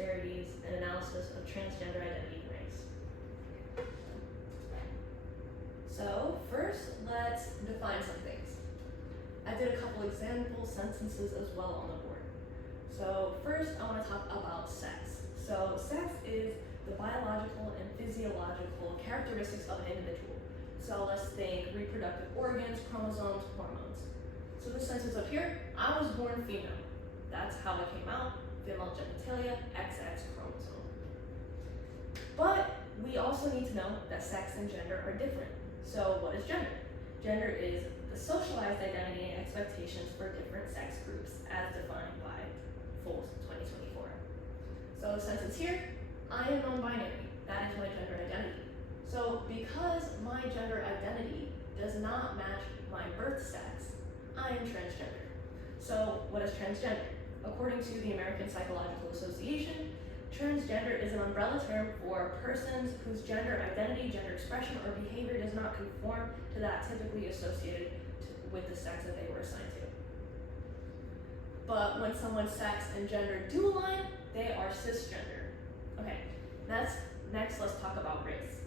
Disparities, an Analysis of Transgender Identity and Race. So first, let's define some things. I did a couple example sentences as well on the board. So first, I want to talk about sex. So sex is the biological and physiological characteristics of an individual. So let's think reproductive organs, chromosomes, hormones. So this sentence up here, I was born female. That's how I came out, female genitalia, XX chromosome. But we also need to know that sex and gender are different. So what is gender? Gender is the socialized identity and expectations for different sex groups as defined by FOLS 2024. So the sentence here, I am non-binary. That is my gender identity. So because my gender identity does not match my birth sex, I am transgender. So what is transgender? According to the American Psychological Association, transgender is an umbrella term for persons whose gender identity, gender expression, or behavior does not conform to that typically associated with the sex that they were assigned to. But when someone's sex and gender do align, they are cisgender. Okay, next let's talk about race.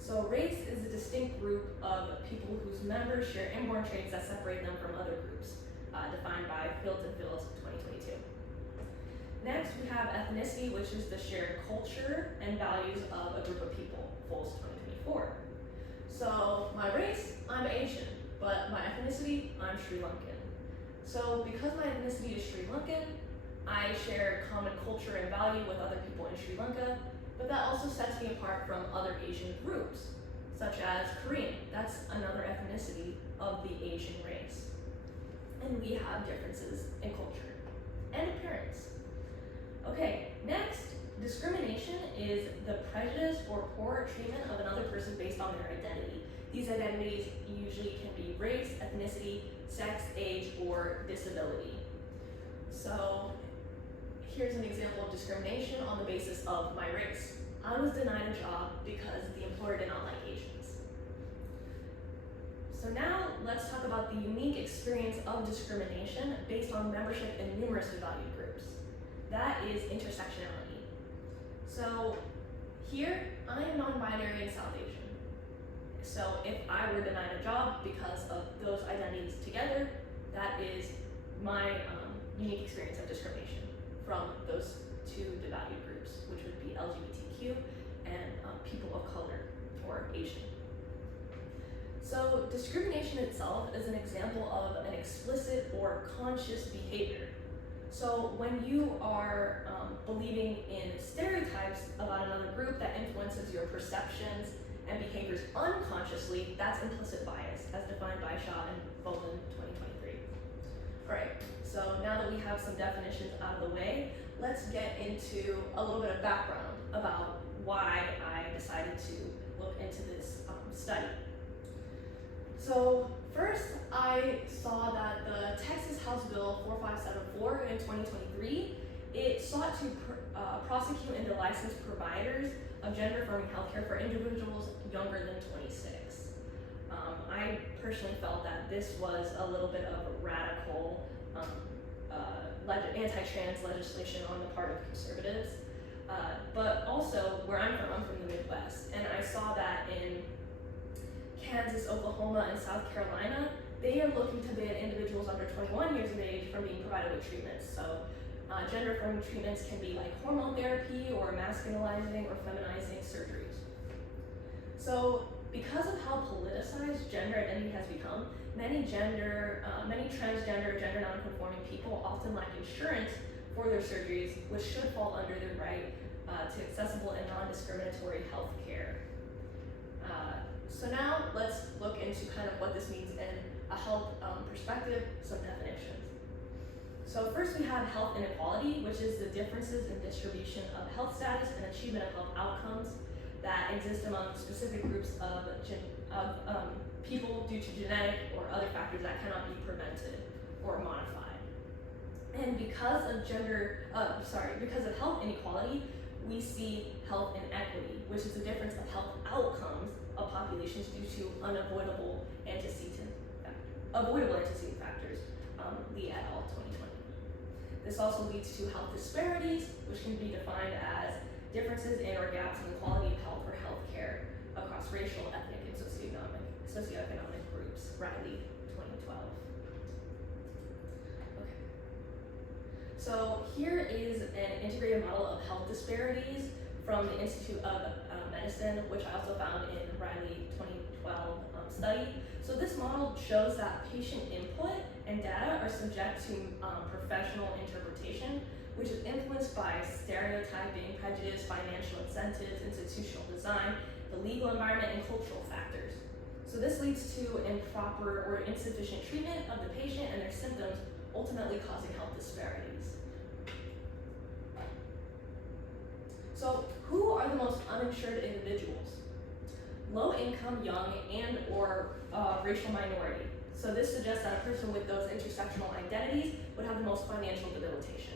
So race is a distinct group of people whose members share inborn traits that separate them from other groups, defined by Fields and Phillips 2022. Next, we have ethnicity, which is the shared culture and values of a group of people, FOLS 2024. So my race, I'm Asian, but my ethnicity, I'm Sri Lankan. So because my ethnicity is Sri Lankan, I share common culture and value with other people in Sri Lanka, but that also sets me apart from other Asian groups, such as Korean. That's another ethnicity of the Asian race. And we have differences in culture and appearance. Okay, next, discrimination is the prejudice or poor treatment of another person based on their identity. These identities usually can be race, ethnicity, sex, age, or disability. So here's an example of discrimination on the basis of my race. I was denied a job because the employer did not like Asians. So now let's talk about the unique experience of discrimination based on membership in numerous devalued groups. That is intersectionality. So here, I am non-binary and South Asian. So if I were denied a job because of those identities together, that is my unique experience of discrimination from those two devalued groups, which would be LGBTQ and people of color or Asian. So discrimination itself is an example of an explicit or conscious behavior. So when you are believing in stereotypes about another group that influences your perceptions and behaviors unconsciously, that's implicit bias, as defined by Shaw and Boland 2023. All right, so now that we have some definitions out of the way, let's get into a little bit of background about why I decided to look into this study. So first, I saw that the Texas House Bill 4574 in 2023, it sought to prosecute and to license providers of gender-affirming healthcare for individuals younger than 26. I personally felt that this was a little bit of a radical anti-trans legislation on the part of conservatives. But also, where I'm from the Midwest, and I saw that in Kansas, Oklahoma, and South Carolina, they are looking to ban individuals under 21 years of age from being provided with treatments. So gender-affirming treatments can be like hormone therapy or masculinizing or feminizing surgeries. So because of how politicized gender identity has become, many transgender, gender non-conforming people often lack insurance for their surgeries, which should fall under their right to accessible and non-discriminatory health care. So now let's look into kind of what this means in a health perspective, some definitions. So first we have health inequality, which is the differences in distribution of health status and achievement of health outcomes that exist among specific groups of people due to genetic or other factors that cannot be prevented or modified. And because of because of health inequality, we see health inequity, which is the difference of health outcomes of populations due to avoidable antecedent factors, Lee et al. 2020. This also leads to health disparities, which can be defined as differences in or gaps in the quality of health or health care across racial, ethnic, and socioeconomic groups, Riley, 2012. Okay. So here is an integrated model of health disparities from the Institute of Medicine, which I also found in Riley 2012 study. So this model shows that patient input and data are subject to professional interpretation, which is influenced by stereotyping, prejudice, financial incentives, institutional design, the legal environment, and cultural factors. So this leads to improper or insufficient treatment of the patient and their symptoms, ultimately causing health disparities. So who are the most uninsured individuals? Low income, young, and or racial minority. So this suggests that a person with those intersectional identities would have the most financial debilitation.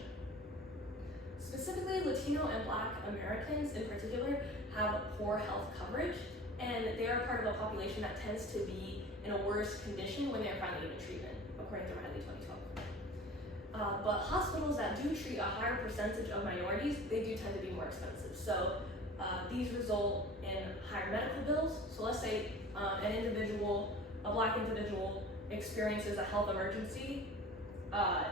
Specifically, Latino and Black Americans in particular have poor health coverage, and they are part of a population that tends to be in a worse condition when they're finally in treatment, according to Riley 2012. But hospitals that do treat a higher percentage of minorities, they do tend to be more expensive. So these result in higher medical bills. So let's say a Black individual experiences a health emergency,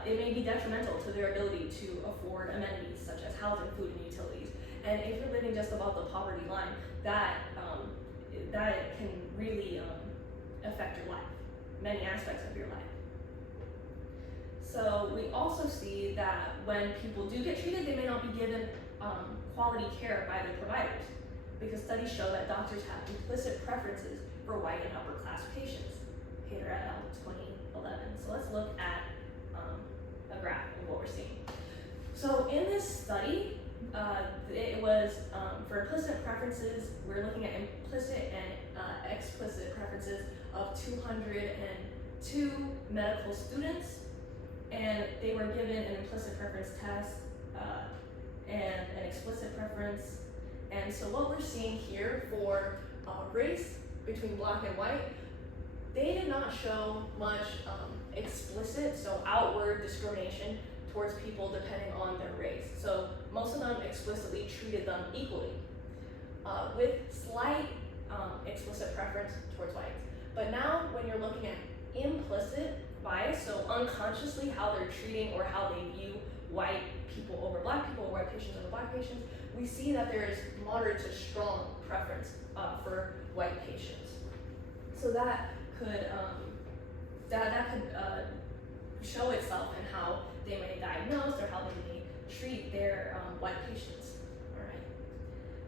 it may be detrimental to their ability to afford amenities such as housing, food, and utilities. And if you're living just above the poverty line, that can really affect your life, many aspects of your life. So we also see that when people do get treated, they may not be given quality care by their providers, because studies show that doctors have implicit preferences for white and upper class patients. Hader et al. 2011. So let's look at a graph of what we're seeing. So in this study, it was for implicit preferences, we're looking at implicit and explicit preferences of 202 medical students, and they were given an implicit preference test and an explicit preference. And so what we're seeing here for race between Black and white, they did not show much explicit, so outward discrimination towards people depending on their race. So most of them explicitly treated them equally, with slight explicit preference towards whites. But now when you're looking at implicit bias, so unconsciously how they're treating or how they view white people over Black people, or white patients over Black patients, we see that there is moderate to strong preference for white patients. So that could show itself in how they may diagnose or how they may treat their white patients. All right.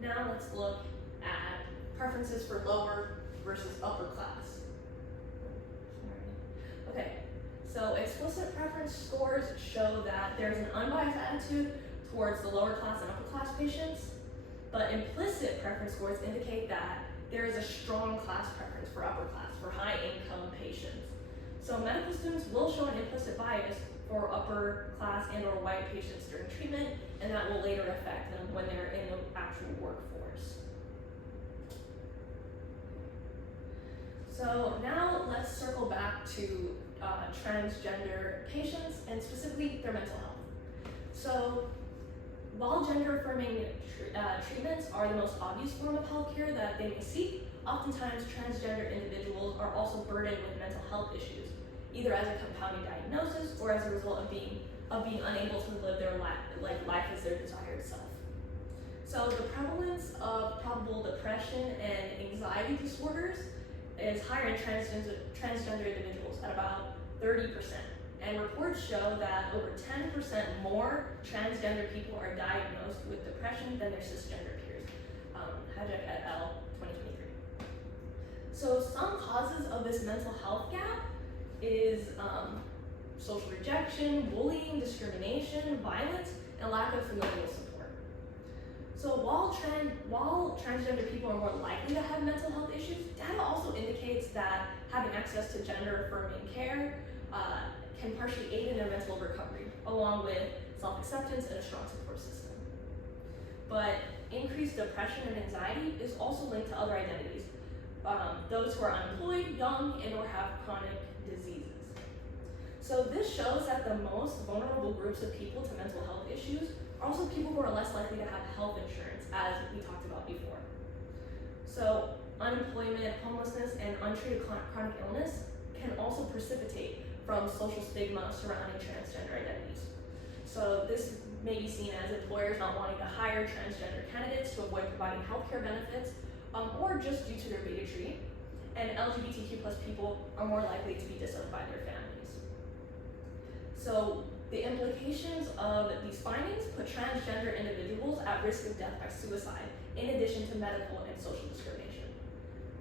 Now let's look at preferences for lower versus upper class. Okay. So explicit preference scores show that there's an unbiased attitude towards the lower class and upper class patients, but implicit preference scores indicate that there is a strong class preference for upper class, for high income patients. So medical students will show an implicit bias for upper class and or white patients during treatment, and that will later affect them when they're in the actual workforce. So now let's circle back to transgender patients and specifically their mental health. So while gender affirming treatments are the most obvious form of healthcare that they may seek, oftentimes transgender individuals are also burdened with mental health issues, either as a compounding diagnosis or as a result of being unable to live their life as their desired self. So the prevalence of probable depression and anxiety disorders is higher in transgender individuals at about 30%. And reports show that over 10% more transgender people are diagnosed with depression than their cisgender peers. Hajek et al. 2023. So some causes of this mental health gap is social rejection, bullying, discrimination, violence, and lack of familial support. So while transgender people are more likely to have mental health issues, data also indicates that having access to gender-affirming care can partially aid in their mental recovery, along with self-acceptance and a strong support system. But increased depression and anxiety is also linked to other identities, those who are unemployed, young, and or have chronic diseases. So this shows that the most vulnerable groups of people to mental health issues are also people who are less likely to have health insurance, as we talked about before. So unemployment, homelessness, and untreated chronic illness can also precipitate from social stigma surrounding transgender identities. So this may be seen as employers not wanting to hire transgender candidates to avoid providing healthcare benefits, or just due to their bigotry. And LGBTQ+ people are more likely to be disowned by their families. So the implications of these findings put transgender individuals at risk of death by suicide, in addition to medical and social discrimination.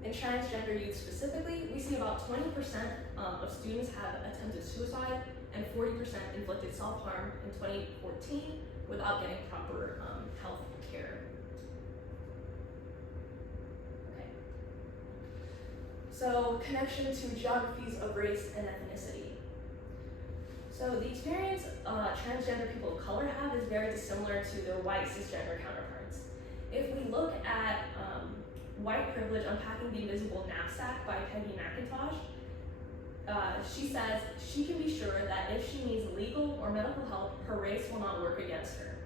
In transgender youth specifically, we see about 20% of students have attempted suicide and 40% inflicted self-harm in 2014 without getting proper health care. Okay. So connection to geographies of race and ethnicity. So the experience transgender people of color have is very dissimilar to their white cisgender counterparts. If we look at White Privilege, Unpacking the Invisible Knapsack by Peggy McIntosh, she says she can be sure that if she needs legal or medical help, her race will not work against her.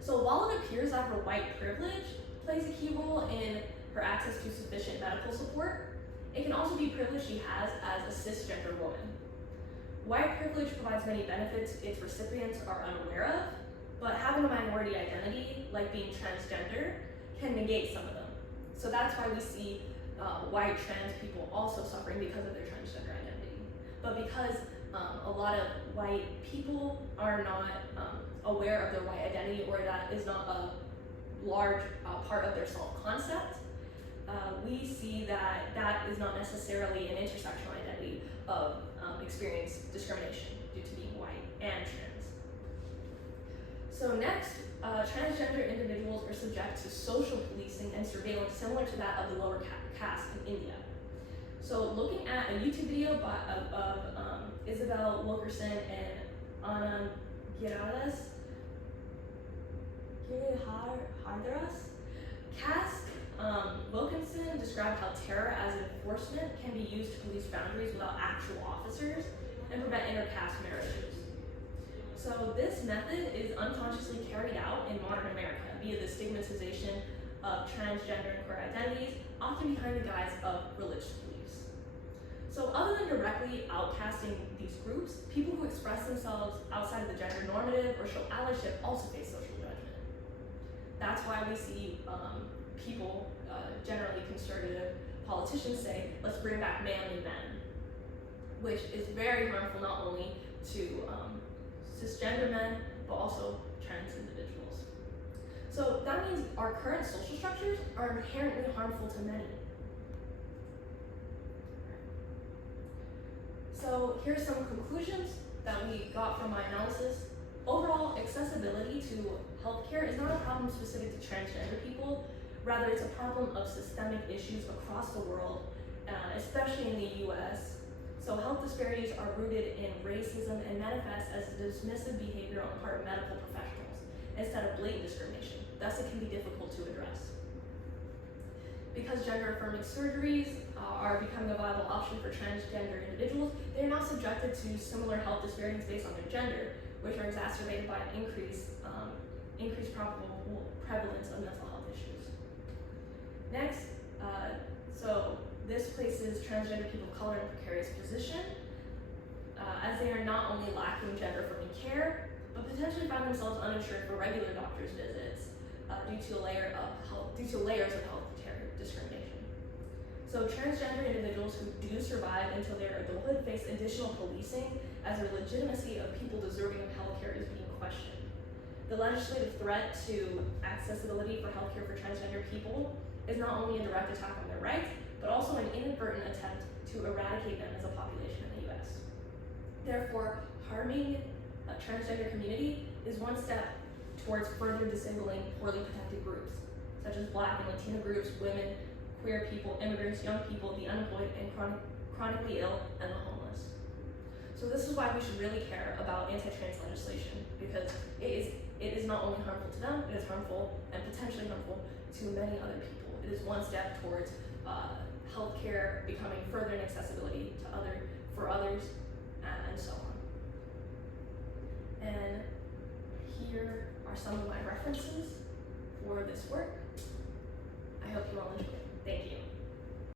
So while it appears that her white privilege plays a key role in her access to sufficient medical support, it can also be privilege she has as a cisgender woman. White privilege provides many benefits its recipients are unaware of, but having a minority identity, like being transgender, can negate some of them. So that's why we see white trans people also suffering because of their transgender identity. But because a lot of white people are not aware of their white identity, or that is not a large part of their self-concept, we see that that is not necessarily an intersectional identity of experience discrimination due to being white and trans. So next, transgender individuals are subject to social policing and surveillance similar to that of the lower caste in India. So looking at a YouTube video of Isabel Wilkerson and Anna Giradas, Cass Wilkinson described how terror as enforcement can be used to police boundaries without actual officers and prevent inter-caste marriages. So this method is unconsciously carried out in modern America via the stigmatization of transgender and queer identities, often behind the guise of religious beliefs. So other than directly outcasting these groups, people who express themselves outside of the gender normative or show allyship also face social judgment. That's why we see people, generally conservative politicians, say, let's bring back manly men, which is very harmful not only to cisgender men, but also trans individuals. So that means our current social structures are inherently harmful to many. So here's some conclusions that we got from my analysis. Overall, accessibility to healthcare is not a problem specific to transgender people. Rather, it's a problem of systemic issues across the world, especially in the US. So health disparities are rooted in racism and manifest as dismissive behavior on the part of medical professionals instead of blatant discrimination. Thus, it can be difficult to address. Because gender-affirming surgeries are becoming a viable option for transgender individuals, they are now subjected to similar health disparities based on their gender, which are exacerbated by an increased probable prevalence of mental health issues. Next, so this places transgender people of color in a precarious position, as they are not only lacking gender-affirming care, but potentially find themselves uninsured for regular doctor's visits due to layers of health care discrimination. So transgender individuals who do survive until their adulthood face additional policing as the legitimacy of people deserving of healthcare is being questioned. The legislative threat to accessibility for healthcare for transgender people is not only a direct attack on their rights, but also an inadvertent attempt to eradicate them as a population in the US. Therefore, harming a transgender community is one step towards further disabling poorly protected groups, such as Black and Latino groups, women, queer people, immigrants, young people, the unemployed, and chronically ill, and the homeless. So this is why we should really care about anti-trans legislation, because it is not only harmful to them, it is harmful and potentially harmful to many other people. It is one step towards healthcare becoming further inaccessibility for others, and so on. And here are some of my references for this work.